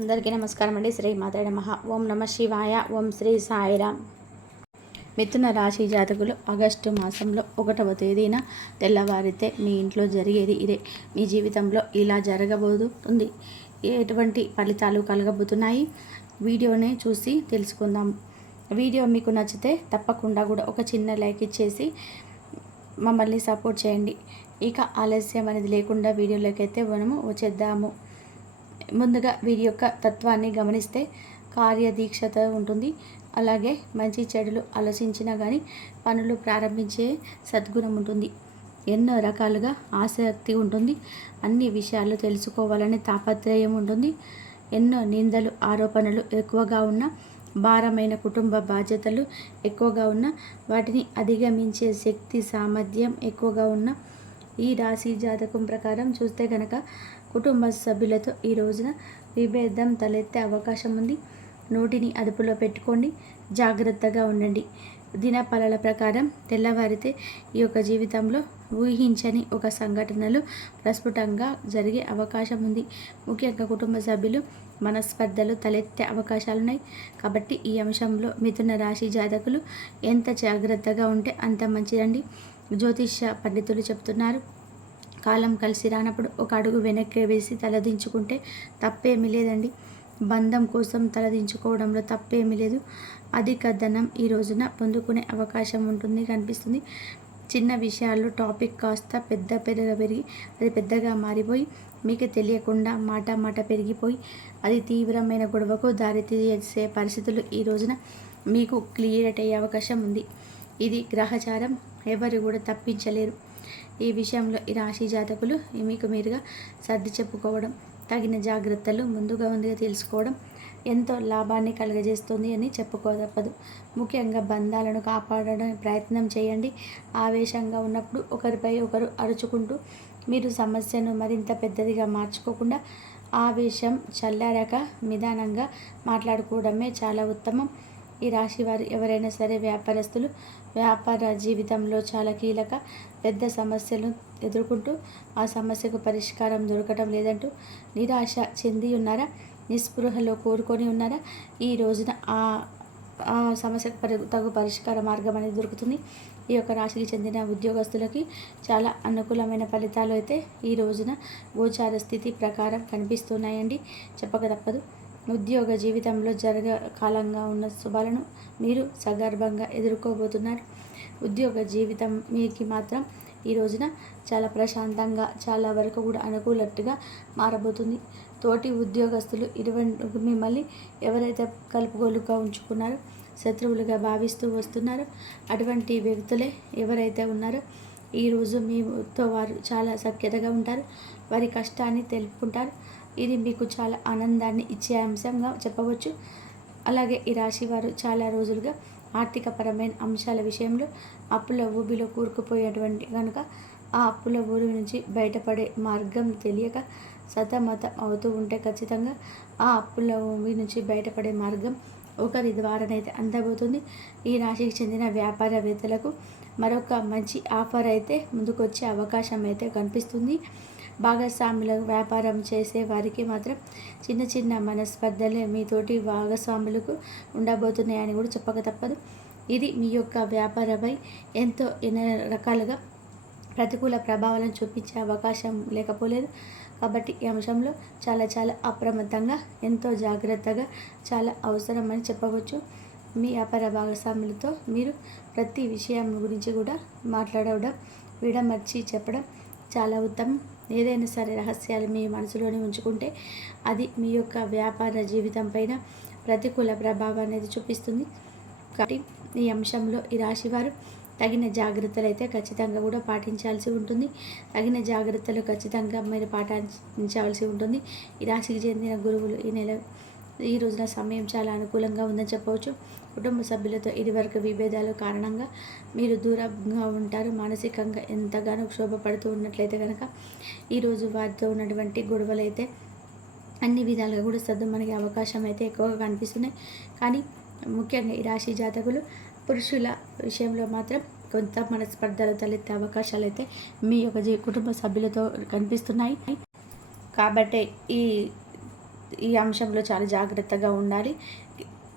అందరికీ నమస్కారం అండి. శ్రీ మాతాడ మహా ఓం నమ శివాయ. ఓం శ్రీ సాయిరామ్. మిథున రాశి జాతకులు ఆగస్టు మాసంలో ఒకటవ తేదీన తెల్లవారితే మీ ఇంట్లో జరిగేది ఇదే. మీ జీవితంలో ఇలా జరగబోతుంది. ఎటువంటి ఫలితాలు కలగబోతున్నాయి? వీడియోని చూసి తెలుసుకుందాం. వీడియో మీకు నచ్చితే తప్పకుండా కూడా ఒక చిన్న లైక్ ఇచ్చేసి మమ్మల్ని సపోర్ట్ చేయండి. ఇక ఆలస్యం అనేది లేకుండా వీడియోలోకి అయితే మనము వచ్చేద్దాము. ముందుగా వీరి యొక్క తత్వాన్ని గమనిస్తే కార్యదీక్షత ఉంటుంది. అలాగే మంచి చెడులు ఆలోచించినా కానీ పనులు ప్రారంభించే సద్గుణం ఉంటుంది. ఎన్నో రకాలుగా ఆసక్తి ఉంటుంది. అన్ని విషయాలు తెలుసుకోవాలని తాపత్రయం ఉంటుంది. ఎన్నో నిందలు ఆరోపణలు ఎక్కువగా ఉన్న భారమైన కుటుంబ బాధ్యతలు ఎక్కువగా ఉన్న వాటిని అధిగమించే శక్తి సామర్థ్యం ఎక్కువగా ఉన్న ఈ రాశి జాతకం ప్రకారం చూస్తే కనుక కుటుంబ సభ్యులతో ఈ రోజున విభేదం తలెత్తే అవకాశం ఉంది. నోటిని అదుపులో పెట్టుకోండి. జాగ్రత్తగా ఉండండి. దినపాలల ప్రకారం తెల్లవారితే ఈ యొక్క జీవితంలో ఊహించని ఒక సంఘటనలు ప్రస్ఫుటంగా జరిగే అవకాశం ఉంది. ముఖ్యంగా కుటుంబ సభ్యులు మనస్పర్ధలు తలెత్తే అవకాశాలున్నాయి. కాబట్టి ఈ అంశంలో మిథున రాశి జాతకులు ఎంత జాగ్రత్తగా ఉంటే అంత మంచిదండి. జ్యోతిష్య పండితులు చెప్తున్నారు. కాలం కలిసి రానప్పుడు ఒక అడుగు వెనక్కి వేసి తలదించుకుంటే తప్పేమీ లేదండి. బంధం కోసం తలదించుకోవడంలో తప్పేమీ లేదు. అధిక ధనం ఈ రోజున పొందుకునే అవకాశం ఉంటుంది కనిపిస్తుంది. చిన్న విషయాల్లో టాపిక్ కాస్త పెద్ద పెద్దగా పెరిగి అది పెద్దగా మారిపోయి మీకు తెలియకుండా మాట మాట పెరిగిపోయి అది తీవ్రమైన గొడవకు దారితీసే పరిస్థితులు ఈ రోజున మీకు క్లియర్ అయ్యే అవకాశం ఉంది. ఇది గ్రహచారం ఎవరు కూడా తప్పించలేరు. ఈ విషయంలో ఈ రాశి జాతకులు మీకు మీరుగా సర్ది చెప్పుకోవడం తగిన జాగ్రత్తలు ముందుగా ముందుగా తెలుసుకోవడం ఎంతో లాభాన్ని కలుగజేస్తుంది అని చెప్పుకో తప్పదు ముఖ్యంగా బంధాలను కాపాడడం ప్రయత్నం చేయండి. ఆవేశంగా ఉన్నప్పుడు ఒకరిపై ఒకరు అరుచుకుంటూ మీరు సమస్యను మరింత పెద్దదిగా మార్చుకోకుండా ఆవేశం చల్లారాక నిదానంగా మాట్లాడుకోవడమే చాలా ఉత్తమం. ఈ రాశి వారు ఎవరైనా సరే వ్యాపారస్తులు వ్యాపార జీవితంలో చాలా కీలక పెద్ద సమస్యలు ఎదుర్కొంటూ ఆ సమస్యకు పరిష్కారం దొరకటం లేదంటూ నిరాశ చెంది ఉన్నారా? నిస్పృహలో కోరుకొని ఉన్నారా? ఈ రోజున ఆ ఆ సమస్యకు పరి తగు పరిష్కార మార్గం అనేది దొరుకుతుంది. ఈ యొక్క రాశికి చెందిన ఉద్యోగస్తులకి చాలా అనుకూలమైన ఫలితాలు అయితే ఈ రోజున గోచార స్థితి ప్రకారం కనిపిస్తున్నాయండి. చెప్పక తప్పదు. ఉద్యోగ జీవితంలో జరగ కాలంగా ఉన్న శుభాలను మీరు సగర్భంగా ఎదుర్కోబోతున్నారు. ఉద్యోగ జీవితం మీకు మాత్రం ఈ రోజున చాలా ప్రశాంతంగా చాలా వరకు కూడా అనుకూలట్టుగా మారబోతుంది. తోటి ఉద్యోగస్తులు ఇటువంటి మిమ్మల్ని ఎవరైతే కలుపుగోలుగా ఉంచుకున్నారో శత్రువులుగా భావిస్తూ వస్తున్నారో. అటువంటి వ్యక్తులే ఎవరైతే ఉన్నారో ఈరోజు మీతో వారు చాలా సఖ్యతగా ఉంటారు. వారి కష్టాన్ని తెలుపుకుంటారు. ఇది మీకు చాలా ఆనందాన్ని ఇచ్చే అంశంగా చెప్పవచ్చు. అలాగే ఈ రాశి వారు చాలా రోజులుగా ఆర్థికపరమైన అంశాల విషయంలో అప్పుల ఊబిలో కూరుకుపోయేటువంటి కనుక ఆ అప్పుల ఊరి నుంచి బయటపడే మార్గం తెలియక సతమతం అవుతూ ఉంటే ఖచ్చితంగా ఆ అప్పుల ఊబి నుంచి బయటపడే మార్గం ఒకరి ద్వారానైతే అందబోతుంది. ఈ రాశికి చెందిన వ్యాపారవేత్తలకు మరొక మంచి ఆఫర్ అయితే ముందుకొచ్చే అవకాశం అయితే కనిపిస్తుంది. భాగస్వాముల వ్యాపారం చేసే వారికి మాత్రం చిన్న చిన్న మనస్పర్ధలే మీతోటి భాగస్వాములకు ఉండబోతున్నాయని కూడా చెప్పక తప్పదు. ఇది మీ యొక్క వ్యాపారపై ఎంతో ఎన్నో రకాలుగా ప్రతికూల ప్రభావాలను చూపించే అవకాశం లేకపోలేదు. కాబట్టి ఈ అంశంలో చాలా చాలా అప్రమత్తంగా ఎంతో జాగ్రత్తగా చాలా అవసరం అని చెప్పవచ్చు. మీ వ్యాపార భాగస్వాములతో మీరు ప్రతి విషయం గురించి కూడా మాట్లాడడం విడమర్చి చెప్పడం చాలా ఉత్తమం. ఏదైనా సరే రహస్యాలు మీ మనసులోనే ఉంచుకుంటే అది మీ యొక్క వ్యాపార జీవితం పైన ప్రతికూల ప్రభావం అనేది చూపిస్తుంది. కాబట్టి ఈ అంశంలో ఈ రాశివారు తగిన జాగ్రత్తలు అయితే ఖచ్చితంగా కూడా పాటించాల్సి ఉంటుంది. తగిన జాగ్రత్తలు ఖచ్చితంగా మీరు పాటించాల్సి ఉంటుంది. ఈ రాశికి చెందిన గురువులు ఈ నెల ఈ రోజున సమయం చాలా అనుకూలంగా ఉందని చెప్పవచ్చు. కుటుంబ సభ్యులతో ఇదివరకు విభేదాలు కారణంగా మీరు దూరంగా ఉంటారు. మానసికంగా ఎంతగానో క్షోభపడుతూ ఉన్నట్లయితే కనుక ఈరోజు వారితో ఉన్నటువంటి గొడవలు అయితే అన్ని విధాలుగా కూడా సర్దు మనకి అవకాశం అయితే ఎక్కువగా కనిపిస్తున్నాయి. కానీ ముఖ్యంగా ఈ రాశి జాతకులు పురుషుల విషయంలో మాత్రం కొంత మనస్పర్ధలు తలెత్తే అవకాశాలు అయితే మీ యొక్క జీ కుటుంబ సభ్యులతో కనిపిస్తున్నాయి. కాబట్టి ఈ ఈ అంశంలో చాలా జాగ్రత్తగా ఉండాలి.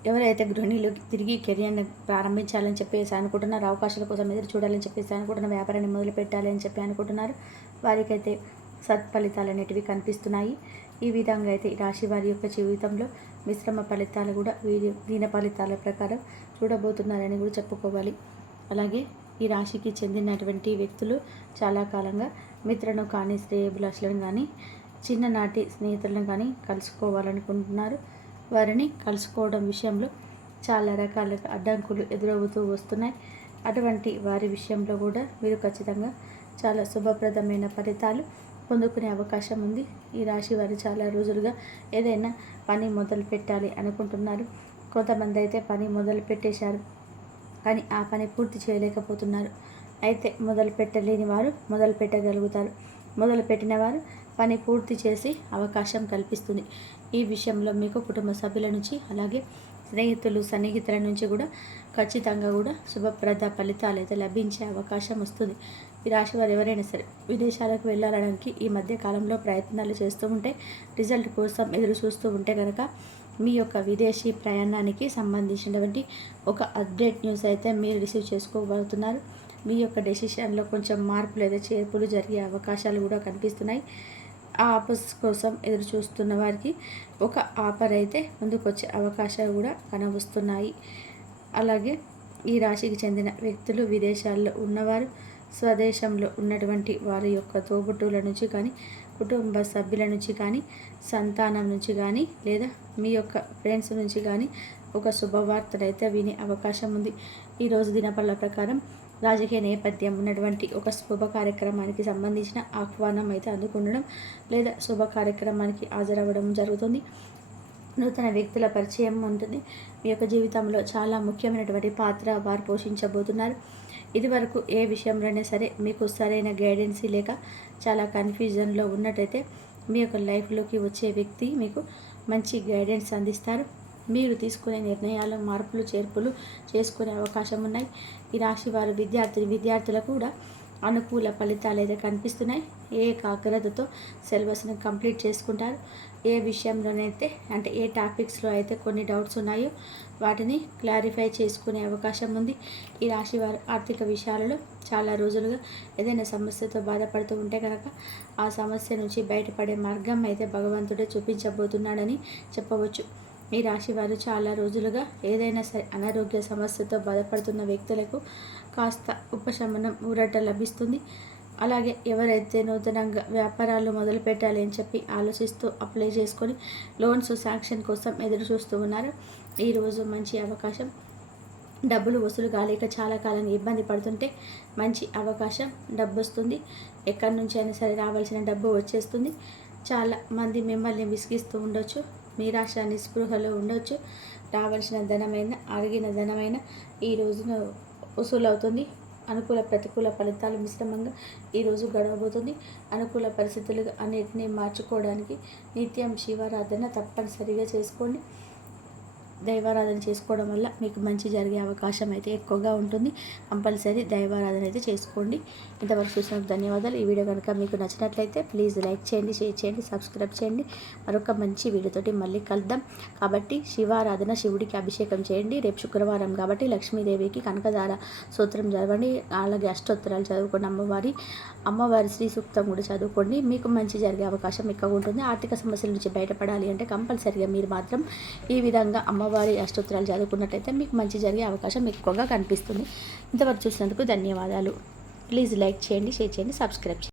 ఎవరైతే గృహిణీలు తిరిగి కెరియర్ని ప్రారంభించాలని చెప్పేసి అనుకుంటున్నారు అవకాశాల కోసం ఎదురు చూడాలని చెప్పేసి అనుకుంటున్న వ్యాపారాన్ని మొదలు పెట్టాలి అని చెప్పి అనుకుంటున్నారు. వారికైతే సత్ఫలితాలు అనేటివి కనిపిస్తున్నాయి. ఈ విధంగా అయితే రాశి వారి యొక్క జీవితంలో మిశ్రమ ఫలితాలు కూడా వీరి దీన ఫలితాల ప్రకారం చూడబోతున్నారని కూడా చెప్పుకోవాలి. అలాగే ఈ రాశికి చెందినటువంటి వ్యక్తులు చాలా కాలంగా మిత్రను కానీ శ్రేయభిలాషులను కానీ చిన్ననాటి స్నేహితులను కానీ కలుసుకోవాలనుకుంటున్నారు. వారిని కలుసుకోవడం విషయంలో చాలా రకాల అడ్డంకులు ఎదురవుతూ వస్తున్నాయి. అటువంటి వారి విషయంలో కూడా మీరు ఖచ్చితంగా చాలా శుభప్రదమైన ఫలితాలు పొందుకునే అవకాశం ఉంది. ఈ రాశి వారు చాలా రోజులుగా ఏదైనా పని మొదలు పెట్టాలి అనుకుంటున్నారు. కొంతమంది అయితే పని మొదలు పెట్టేశారు కానీ ఆ పని పూర్తి చేయలేకపోతున్నారు. అయితే మొదలు పెట్టలేని వారు మొదలు పెట్టగలుగుతారు. మొదలు పెట్టిన వారు పని పూర్తి చేసి అవకాశం కల్పిస్తుంది. ఈ విషయంలో మీకు కుటుంబ సభ్యుల నుంచి అలాగే స్నేహితులు సన్నిహితుల నుంచి కూడా ఖచ్చితంగా కూడా శుభప్రద ఫలితాలు అయితే లభించే అవకాశం వస్తుంది. ఈ రాశి వారు ఎవరైనా సరే విదేశాలకు వెళ్ళాలడానికి ఈ మధ్య కాలంలో ప్రయత్నాలు చేస్తూ ఉంటే రిజల్ట్ కోసం ఎదురు చూస్తూ ఉంటే కనుక మీ యొక్క విదేశీ ప్రయాణానికి సంబంధించినటువంటి ఒక అప్డేట్ న్యూస్ అయితే మీరు రిసీవ్ చేసుకోబోతున్నారు. మీ యొక్క డెసిషన్లో కొంచెం మార్పులు అయితే చేర్పులు జరిగే అవకాశాలు కూడా కనిపిస్తున్నాయి. ఆఫర్స్ కోసం ఎదురు చూస్తున్న వారికి ఒక ఆఫర్ అయితే ముందుకొచ్చే అవకాశాలు కూడా కనబస్తున్నాయి. అలాగే ఈ రాశికి చెందిన వ్యక్తులు విదేశాల్లో ఉన్నవారు స్వదేశంలో ఉన్నటువంటి వారి యొక్క తోబుట్టువుల నుంచి కానీ కుటుంబ సభ్యుల నుంచి కానీ సంతానం నుంచి కానీ లేదా మీ యొక్క ఫ్రెండ్స్ నుంచి కానీ ఒక శుభవార్తలు అయితే వినే అవకాశం ఉంది. ఈరోజు దినపల్ల ప్రకారం రాజకీయ నేపథ్యం ఉన్నటువంటి ఒక శుభ కార్యక్రమానికి సంబంధించిన ఆహ్వానం అయితే అందుకుండడం లేదా శుభ కార్యక్రమానికి హాజరవ్వడం జరుగుతుంది. నూతన వ్యక్తుల పరిచయం ఉంటుంది. మీ యొక్క జీవితంలో చాలా ముఖ్యమైనటువంటి పాత్ర వారు పోషించబోతున్నారు. ఇదివరకు ఏ విషయంలోనే సరే మీకు సరైన గైడెన్సీ లేక చాలా కన్ఫ్యూజన్లో ఉన్నట్టయితే మీ యొక్క లైఫ్లోకి వచ్చే వ్యక్తి మీకు మంచి గైడెన్స్ అందిస్తారు. మీరు తీసుకునే నిర్ణయాలు మార్పులు చేర్పులు చేసుకునే అవకాశం ఉన్నాయి. ఈ రాశి వారు విద్యార్థి విద్యార్థులకు కూడా అనుకూల ఫలితాలు అయితే కనిపిస్తున్నాయి. ఏ ఏకాగ్రతతో సిలబస్ని కంప్లీట్ చేసుకుంటారు? ఏ విషయంలోనైతే అంటే ఏ టాపిక్స్లో అయితే కొన్ని డౌట్స్ ఉన్నాయో వాటిని క్లారిఫై చేసుకునే అవకాశం ఉంది. ఈ రాశి వారు ఆర్థిక విషయాలలో చాలా రోజులుగా ఏదైనా సమస్యతో బాధపడుతూ ఉంటే కనుక ఆ సమస్య నుంచి బయటపడే మార్గం అయితే భగవంతుడే చూపించబోతున్నాడని చెప్పవచ్చు. ఈ రాశి వారు చాలా రోజులుగా ఏదైనా సరే అనారోగ్య సమస్యతో బాధపడుతున్న వ్యక్తులకు కాస్త ఉపశమనం ఊరట లభిస్తుంది. అలాగే ఎవరైతే నూతనంగా వ్యాపారాలు మొదలు పెట్టాలి అని చెప్పి ఆలోచిస్తూ అప్లై చేసుకొని లోన్స్ శాంక్షన్ కోసం ఎదురు చూస్తూ ఉన్నారు. ఈరోజు మంచి అవకాశం. డబ్బులు వసూలు కాలేక చాలా కాలం ఇబ్బంది పడుతుంటే మంచి అవకాశం డబ్బు వస్తుంది ఎక్కడి నుంచి అయినా సరే రావాల్సిన డబ్బు వచ్చేస్తుంది. చాలా మంది మిమ్మల్ని విసిగిస్తూ ఉండొచ్చు. నిరాశ నిస్పృహలో ఉండొచ్చు. రావాల్సిన ధనమైన అడిగిన ధనమైన ఈ రోజున వసూలవుతుంది. అనుకూల ప్రతికూల ఫలితాలు మిశ్రమంగా ఈరోజు గడవబోతుంది. అనుకూల పరిస్థితులు అన్నిటినీ మార్చుకోవడానికి నిత్యం శివారాధన తప్పనిసరిగా చేసుకోండి. దైవారాధన చేసుకోవడం వల్ల మీకు మంచి జరిగే అవకాశం అయితే ఎక్కువగా ఉంటుంది. కంపల్సరీ దైవారాధన అయితే చేసుకోండి. ఇంతవరకు చూసినందుకు ధన్యవాదాలు. ఈ వీడియో కనుక మీకు నచ్చినట్లయితే ప్లీజ్ లైక్ చేయండి షేర్ చేయండి సబ్స్క్రైబ్ చేయండి. మరొక మంచి వీడియోతోటి మళ్ళీ కలుద్దాం. కాబట్టి శివారాధన శివుడికి అభిషేకం చేయండి. రేపు శుక్రవారం కాబట్టి లక్ష్మీదేవికి కనకదార సూత్రం చదవండి. అలాగే అష్టోత్తరాలు చదువుకోండి అమ్మవారి అమ్మవారి శ్రీ సూక్తం కూడా చదువుకోండి. మీకు మంచి జరిగే అవకాశం ఎక్కువ ఉంటుంది. ఆర్థిక సమస్యల నుంచి బయటపడాలి అంటే కంపల్సరిగా మీరు మాత్రం ఈ విధంగా అమ్మ అమ్మవారి అష్టోత్తరాలు చదువుకున్నట్టయితే మీకు మంచి జరిగే అవకాశం ఎక్కువగా కనిపిస్తుంది. ఇంతవరకు చూసినందుకు ధన్యవాదాలు. ప్లీజ్ లైక్ చేయండి షేర్ చేయండి సబ్స్క్రైబ్ చేయండి.